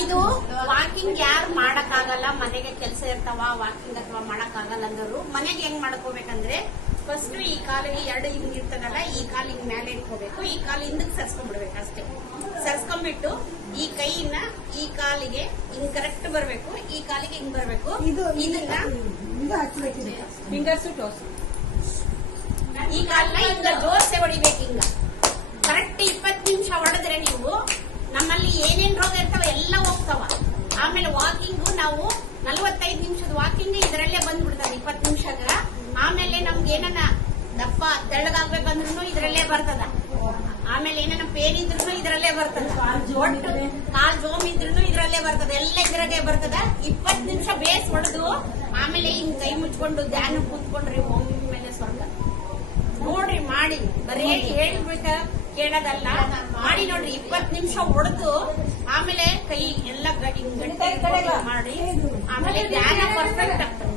ಇದು ವಾಕಿಂಗ್ ಯಾರು ಮಾಡಕ್ಕಾಗಲ್ಲ, ಮನೆಗೆ ಕೆಲಸ ಇರ್ತಾವ, ವಾಕಿಂಗ್ ಅಥವಾ ಮಾಡಕ್ಕಾಗಲ್ಲ ಅಂದರು ಮನೆಗೆ ಹೆಂಗ್ ಮಾಡ್ಕೋಬೇಕಂದ್ರೆ ಫಸ್ಟ್ ಈ ಕಾಲಿಗೆ ಎರಡು ಹಿಂಗ್ ಇರ್ತದಲ್ಲ, ಈ ಕಾಲ್ ಹಿಂಗ್ ಮೇಲೆ ಇಟ್ಕೋಬೇಕು, ಈ ಕಾಲು ಹಿಂದಕ್ಕೆ ಸರ್ಸ್ಕೊಂಡ್ಬಿಡ್ಬೇಕು ಅಷ್ಟೇ. ಸರ್ಸ್ಕೊಂಡ್ಬಿಟ್ಟು ಈ ಕೈನ ಈ ಕಾಲಿಗೆ ಹಿಂಗ್ ಕರೆಕ್ಟ್ ಬರ್ಬೇಕು, ಈ ಕಾಲಿಗೆ ಹಿಂಗ್ ಬರ್ಬೇಕು. ಇದನ್ನ ಫಿಂಗರ್ಸ್ ಟೋಸ್ ಈ ಕಾಲನ್ನ ಹಿಂಗ ಜೋರ್ಸೆ ಹೊಡಿಬೇಕು. ಹಿಂಗ ಕರೆಕ್ಟ್ 20 ನಿಮಿಷ ಹೊಡೆದ್ರೆ ನೀವು ನಮ್ಮಲ್ಲಿ ಏನೇನ್ ರೋಗ ಇರ್ತಾವ ಎಲ್ಲ ಹೋಗ್ತಾವ. ಆಮೇಲೆ ವಾಕಿಂಗು ನಾವು 45 ನಿಮಿಷದ ವಾಕಿಂಗ್ ಇದರಲ್ಲೇ ಬಂದ್ಬಿಡ್ತದೆ 20 ನಿಮಿಷಗ. ಆಮೇಲೆ ನಮ್ಗೆ ಏನನ್ನ ದಪ್ಪ ತೆಳ್ಳಗಾಗ್ಬೇಕಂದ್ರೂ ಇದರಲ್ಲೇ ಬರ್ತದ. ಆಮೇಲೆ ಏನನ್ನ ಪೇನ್ ಇದ್ರು ಇದರಲ್ಲೇ ಬರ್ತದ, ಕಾಲ್ ಜೋಮ್ ಇದ್ರು ಇದರಲ್ಲೇ ಬರ್ತದ, ಎಲ್ಲ ಇದ್ರಾಗೆ ಬರ್ತದ. 20 ನಿಮಿಷ ಬೇಸ್ ಹೊಡೆದು ಆಮೇಲೆ ಹಿಂಗ್ ಕೈ ಮುಚ್ಕೊಂಡು ಧ್ಯಾನ ಕೂತ್ಕೊಂಡ್ರಿ ಒಮ್ಮೆಲೆ ಸ್ವರ್ಗ ನೋಡ್ರಿ. ಮಾಡಿ ಬರೀ ಹೇಳ್ಬೇಕ ಕೇಳೋದಲ್ಲ, ಮಾಡಿ ನೋಡ್ರಿ. 20 ನಿಮಿಷ ಹೊಡೆದು ಆಮೇಲೆ ಕೈ ಎಲ್ಲ ಗಟ್ಟಿ ಮಾಡಿ ಆಮೇಲೆ ಧ್ಯಾನ ಪರ್ಫೆಕ್ಟ್ ಆಗ್ತದೆ.